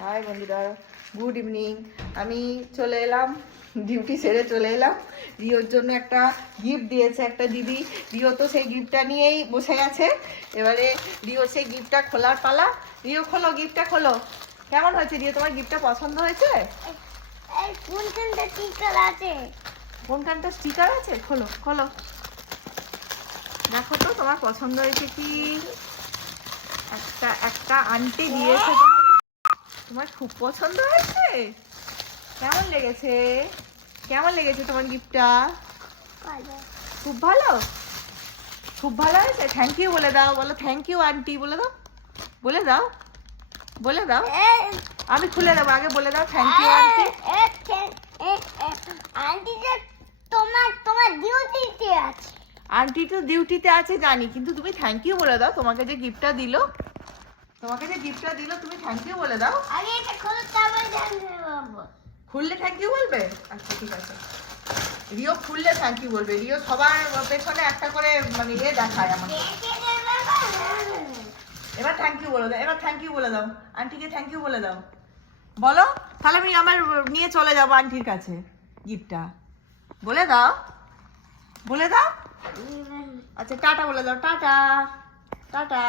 High বন্ধুরা, good evening. আমি চলে এলাম, ডিউটি সেরে চলে এলাম। রিওর জন্য একটা গিফট দিয়েছে একটা দিদি। রিও তো সেই গিফটটা নিয়েই বসে গেছে। এবারে রিও সেই গিফটটা খোলার পালা। রিও খোলো, গিফটটা খোলো। কেমন হয়েছে রিও, তোমার গিফটটা পছন্দ হয়েছে? কোনখানটা স্টিকার আছে? কোনখানটা স্টিকার আছে? খোলো খোলো, দেখো তো তোমার পছন্দ হয়েছে কি। একটা একটা আন্টি দিয়েছে তোমাকে, তোমার খুব পছন্দ হয়েছে। কেমন লেগেছে? কেমন লেগেছে তোমার গিফটটা? খুব ভালো, খুব ভালো হয়েছে। থ্যাংক ইউ বলে দাও, বলো থ্যাংক ইউ আন্টি, বলে দাও, বলে দাও, বলে দাও। আমি খুলে দেবো, আগে বলে দাও থ্যাংক ইউ আন্টি। আন্টি যে তোমার তোমার ডিউটিতে আছে। আন্টি তো ডিউটিতে আছে জানি, কিন্তু তুমি থ্যাংক ইউ বলে দাও। তোমাকে যে গিফটটা দিল, তোমাকে যে গিফটটা দিল, তুমি থ্যাংক ইউ বলে দাও। আগে এটা খোলো, তারপর জানতে পারবো। খুললে থ্যাংক ইউ বলবে? আচ্ছা ঠিক আছে, রিও খুললে থ্যাংক ইউ বলবে। রিও সবার পেছনে একটা করে মানে ইয়ে দেখায় আমাকে। এবার থ্যাংক ইউ বলে দাও, এবার থ্যাংক ইউ বলে দাও, আন্টিকে থ্যাংক ইউ বলে দাও। বলো, তাহলে আমি আমার নিয়ে চলে যাবো আন্টির কাছে গিফটটা। বলে দাও, বলে দাও। আচ্ছা টাটা বলে দাও, টাটা, টাটা।